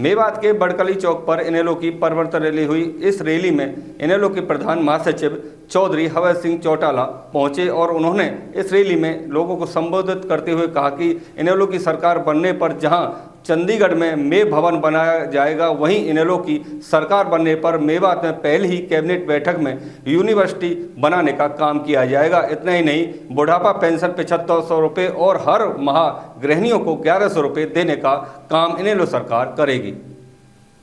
मेवात के बड़कली चौक पर इनेलो की परिवर्तन रैली हुई। इस रैली में इनेलो के प्रधान महासचिव चौधरी हवै सिंह चौटाला पहुंचे और उन्होंने इस रैली में लोगों को संबोधित करते हुए कहा कि इनेलो की सरकार बनने पर जहां चंडीगढ़ में मेव भवन बनाया जाएगा, वहीं इनेलो की सरकार बनने पर मेवात में पहले ही कैबिनेट बैठक में यूनिवर्सिटी बनाने का काम किया जाएगा। इतना ही नहीं, बुढ़ापा पेंशन 7500 रुपये और हर माह गृहिणियों को 1100 रुपये देने का काम इनेलो सरकार करेगी।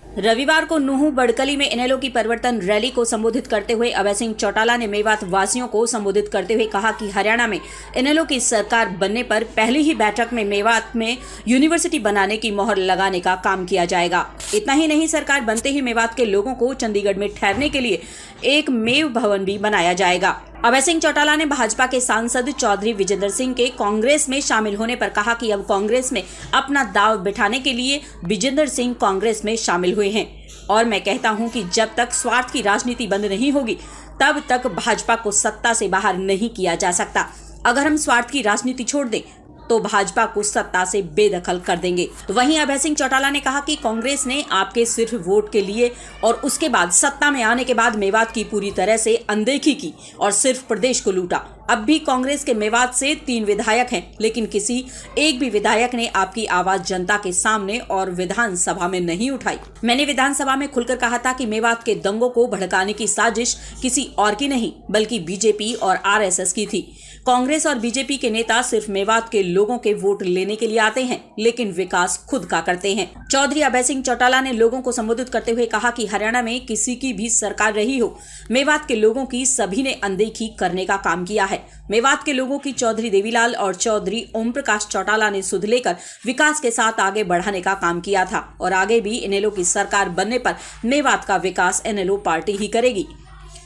रविवार को नूहू बड़कली में इनेलो की परिवर्तन रैली को संबोधित करते हुए अभय सिंह चौटाला ने मेवात वासियों को संबोधित करते हुए कहा कि हरियाणा में इनेलो की सरकार बनने पर पहली ही बैठक में मेवात में यूनिवर्सिटी बनाने की मोहर लगाने का काम किया जाएगा। इतना ही नहीं, सरकार बनते ही मेवात के लोगों को चंडीगढ़ में ठहरने के लिए एक मेव भवन भी बनाया जाएगा। अभय सिंह चौटाला ने भाजपा के सांसद चौधरी विजेंद्र सिंह के कांग्रेस में शामिल होने पर कहा कि अब कांग्रेस में अपना दाव बिठाने के लिए विजेंद्र सिंह कांग्रेस में शामिल हुए हैं और मैं कहता हूं कि जब तक स्वार्थ की राजनीति बंद नहीं होगी तब तक भाजपा को सत्ता से बाहर नहीं किया जा सकता। अगर हम स्वार्थ की राजनीति छोड़ दें तो भाजपा को सत्ता से बेदखल कर देंगे। तो वहीं अभय सिंह चौटाला ने कहा कि कांग्रेस ने आपके सिर्फ वोट के लिए और उसके बाद सत्ता में आने के बाद मेवात की पूरी तरह से अनदेखी की और सिर्फ प्रदेश को लूटा। अब भी कांग्रेस के मेवात से 3 विधायक हैं, लेकिन किसी एक भी विधायक ने आपकी आवाज जनता के सामने और विधानसभा में नहीं उठाई। मैंने विधानसभा में खुलकर कहा था कि मेवात के दंगों को भड़काने की साजिश किसी और की नहीं बल्कि बीजेपी और आरएसएस की थी। कांग्रेस और बीजेपी के नेता सिर्फ मेवात के लोगों के वोट लेने के लिए आते हैं, लेकिन विकास खुद का करते हैं। चौधरी अभय सिंह चौटाला ने लोगों को संबोधित करते हुए कहा कि हरियाणा में किसी की भी सरकार रही हो, मेवात के लोगों की सभी ने अनदेखी करने का काम किया है। मेवात के लोगों की चौधरी देवीलाल और चौधरी ओम प्रकाश चौटाला ने सुध लेकर विकास के साथ आगे बढ़ाने का काम किया था और आगे भी इनेलो की सरकार बनने पर मेवात का विकास इनेलो पार्टी ही करेगी।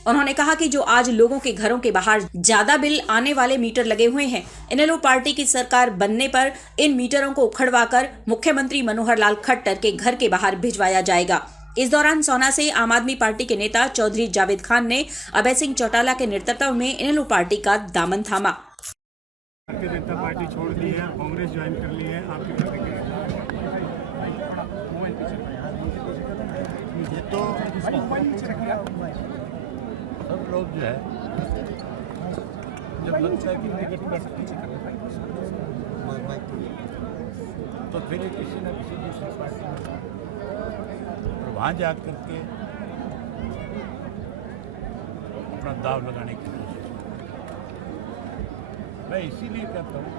उन्होंने कहा कि जो आज लोगों के घरों के बाहर ज्यादा बिल आने वाले मीटर लगे हुए हैं, इनेलो पार्टी की सरकार बनने पर इन मीटरों को उखड़वाकर मुख्यमंत्री मनोहर लाल खट्टर के घर के बाहर भिजवाया जाएगा। इस दौरान सोना से आम आदमी पार्टी के नेता चौधरी जावेद खान ने अभय सिंह चौटाला के नेतृत्व में इनेलो पार्टी का दामन थामा। भारतीय जनता पार्टी छोड़ दी है, कांग्रेस ज्वाइन कर ली है, आपकी ये तो सब लोग जो है जब लगता है कि टिकट तो फिर किसी न किसी दूसरी पार्टी में और वहाँ जा करके अपना दाव लगाने की कोशिश मैं इसीलिए कहता हूँ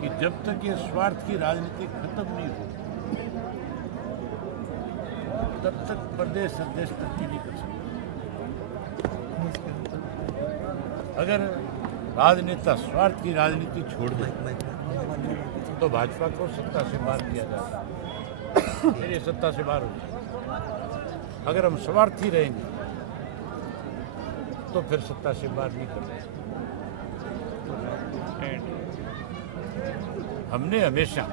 कि जब तक ये स्वार्थ की राजनीति खत्म नहीं हो तब तक प्रदेश अध्यक्ष तरक्की नहीं कर सकते। अगर राजनेता स्वार्थ की राजनीति छोड़ दे तो भाजपा को सत्ता से बाहर किया जाता है, फिर ये सत्ता से बाहर हो जाए। अगर हम स्वार्थी रहेंगे तो फिर सत्ता से बाहर नहीं कर सकते। हमने हमेशा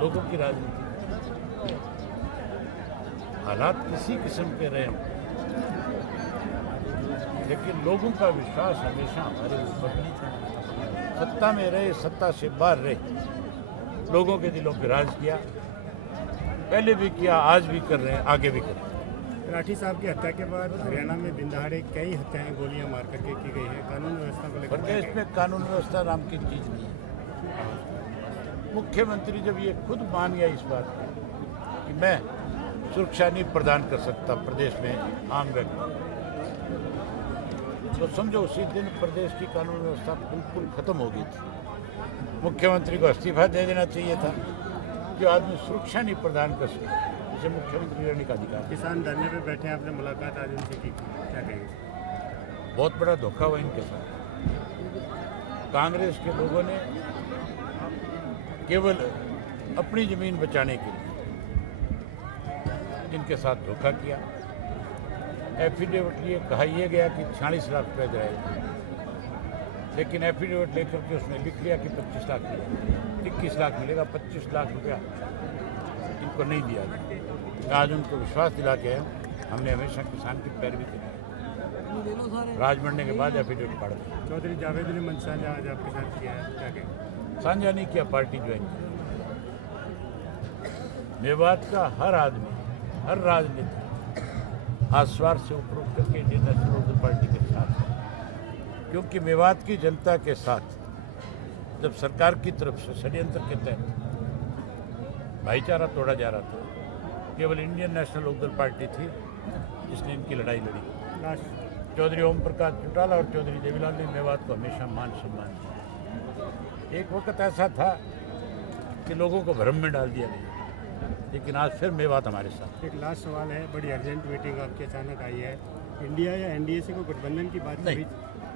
लोगों की राजनीति, हालात किसी किस्म के रहे हों, लेकिन लोगों का विश्वास हमेशा हमारे ऊपर नहीं था। सत्ता में रहे, सत्ता से बाहर रहे, लोगों के दिलों पर राज किया, पहले भी किया, आज भी कर रहे हैं, आगे भी कर रहे हैं। राठी साहब की हत्या के बाद हरियाणा में दिन दहाड़े कई हत्याएं गोलियां मार करके की गई है। कानून व्यवस्था को लेकर प्रदेश में कानून व्यवस्था नाम की चीज नहीं है। मुख्यमंत्री जब ये खुद मान गया इस बात को कि मैं सुरक्षा नहीं प्रदान कर सकता प्रदेश में आम व्यक्ति, तो समझो उसी दिन प्रदेश की कानून व्यवस्था बिल्कुल खत्म हो गई थी। मुख्यमंत्री को इस्तीफा दे देना चाहिए था। जो आदमी सुरक्षा नहीं प्रदान कर सके उसे मुख्यमंत्री रहने का अधिकार। किसान धरने पे बैठे, आपने मुलाकात आज उनसे की, क्या कहेंगे? बहुत बड़ा धोखा हुआ इनके साथ। कांग्रेस के लोगों ने केवल अपनी जमीन बचाने के लिए इनके साथ धोखा किया। एफिडेविट लिए कहा यह गया कि 46 लाख रुपये जाएगा, लेकिन एफिडेविट लेकर के उसने लिख लिया कि 25 लाख मिलेगा, 21 लाख मिलेगा, 25 लाख रुपया इनको नहीं दिया गया। आज उनको विश्वास दिला के हमने हमेशा किसान की पैरवी की। राज बढ़ने के बाद एफिडेविट पढ़ दिया। चौधरी जावेद ने मंच साझा आज आपके साथ किया है, क्या कहेंगे? साझा नहीं किया, पार्टी ज्वाइन की। मेवात का हर आदमी, हर राजनीति आस्वार से ऊपर उठ करके इंडियन नेशनल लोकदल पार्टी के साथ है। क्योंकि मेवात की जनता के साथ जब सरकार की तरफ से षड्यंत्र के तहत भाईचारा तोड़ा जा रहा था, केवल इंडियन नेशनल लोकदल पार्टी थी जिसने इनकी लड़ाई लड़ी। लास्ट चौधरी ओम प्रकाश चौटाला और चौधरी देवीलाल ने मेवात को हमेशा मान सम्मान दिया। एक वक्त ऐसा था कि लोगों को भ्रम में डाल दिया गया, लेकिन आज फिर मेवात हमारे साथ। एक लास्ट सवाल है, बड़ी अर्जेंट मीटिंग आपकी अचानक आई है, इंडिया या एनडीए से कोई गठबंधन की बात नहीं, हुई?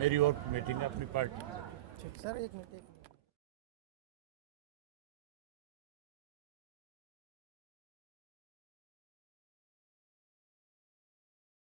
मेरी और मीटिंग है अपनी पार्टी। सर एक मिनट